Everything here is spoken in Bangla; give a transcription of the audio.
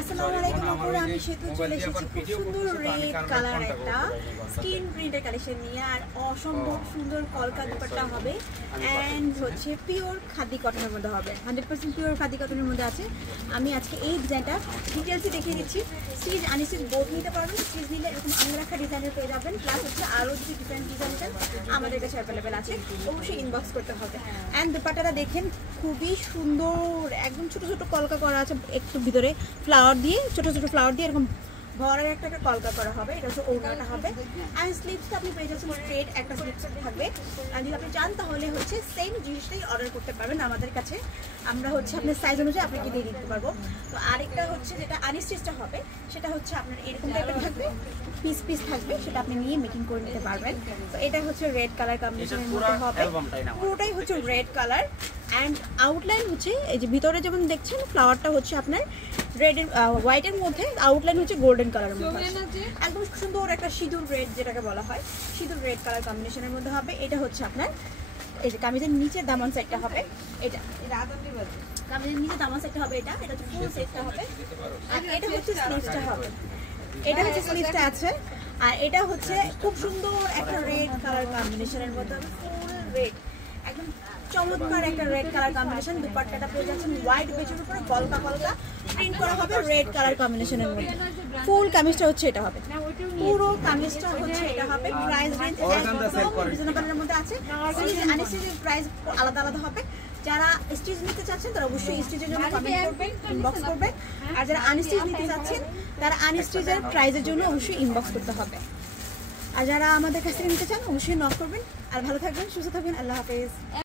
আসসালামু আলাইকুম আপুরা, আমি সেতু চলে এসেছি খুব সুন্দর রেড কালার একটা স্কিন প্রিন্টের কালেকশন নিয়ে। আর অসম্ভব সুন্দর কলকা দুপাট্টা হবে অ্যান্ড হচ্ছে পিওর খাদি কটনের মধ্যে হবে, 100% পিওর খাদি কটনের মধ্যে আছে। আমি আজকে এই ডিজাইনটা ডিটেলসে দেখিয়ে দিচ্ছি। স্টিচ আনস্টিচ বোথ নিতে পারবেন, স্টিচ নিলে এরকম আংরাখা ডিজাইনের পেয়ে যাবেন, প্লাস হচ্ছে আরও যদি ডিফারেন্ট ডিজাইন চান আমাদের কাছে অ্যাভেলেবেল আছে, অবশ্যই ইনবক্স করতে হবে। অ্যান্ড দুপাট্টাটা দেখেন খুবই সুন্দর, একদম ছোটো ছোটো কলকা করা আছে, একটু ভিতরে ফ্লাওয়ার দিয়ে ছোটো ছোটো ফ্লাওয়ার দিয়ে এরকম ভরার একটা কলকা করা হবে। এটা হচ্ছে ওড়নাটা হবে। অ্যান্ড স্লিভসটা আপনি পেয়ে যাচ্ছেন স্ট্রেট একটা স্লিভস থাকবে। আর যদি আপনি চান তাহলে হচ্ছে সেম জিনিসটাই অর্ডার করতে পারবেন আমাদের কাছে, আমরা হচ্ছে আপনার সাইজ অনুযায়ী আপনাকে দিয়ে দিতে পারবো। তো আরেকটা হচ্ছে যেটা আনস্টিচটা হবে, সেটা হচ্ছে আপনার এরকম টাইপের থাকবে, পিস পিস থাকবে, সেটা আপনি নিয়ে মেকিং করে নিতে পারবেন। তো এটা হচ্ছে রেড কালার কম্বিনেশনের মধ্যে হবে, পুরোটাই হচ্ছে রেড কালার। অ্যান্ড আউটলাইন হচ্ছে এই যে ভিতরে যেমন দেখছেন ফ্লাওয়ারটা হচ্ছে আপনার রেডের হোয়াইটের মধ্যে, আউটলাইন হচ্ছে গোল্ডেন কালারের মধ্যে, একদম সুন্দর একটা সিঁদুর রেড যেটাকে বলা হয়, সিঁদুর রেড কালার কম্বিনেশনের মধ্যে হবে। এটা হচ্ছে আপনার এই যে কামিজের নিচে দামান সাইডটা হবে, এটা কামিজের নিচে দামান সাইডটা হবে, এটা হচ্ছে ফুল সেটটা হবে। আর এটা হচ্ছে স্লিভসটা হবে, এটা হচ্ছে স্লিভসটা আছে। আর এটা হচ্ছে খুব সুন্দর একটা রেড কালার কম্বিনেশনের মধ্যে হবে, ফুল রেড, একদম চমৎকার একটা রেড কালার কম্বিনেশন। দুপাট্টাটা পেয়ে যাচ্ছেন হোয়াইট বেজের উপরে কলকা কলকা প্রিন্ট করা হবে রেড কালার কম্বিনেশনের মধ্যে। ফুল কামিজটা হচ্ছে এটা হবে, পুরো কামিজটা হচ্ছে এটা হবে। প্রাইস রেঞ্জ একদম রিজনেবলের মধ্যে আছে। স্টিচ আনস্টিচের প্রাইস আলাদা আলাদা হবে। যারা স্টিচ নিতে চাচ্ছেন তারা অবশ্যই স্টিচের জন্য কমেন্ট করবেন, ইনবক্স করবেন। আর যারা আনস্টিচ নিতে চাচ্ছেন তারা আনস্টিচের প্রাইসের জন্য অবশ্যই ইনবক্স করতে হবে। আর যারা আমাদের কাছ থেকে নিতে চান অবশ্যই নক করবেন। আর ভালো থাকবেন, সুস্থ থাকবেন, আল্লাহ হাফেজ।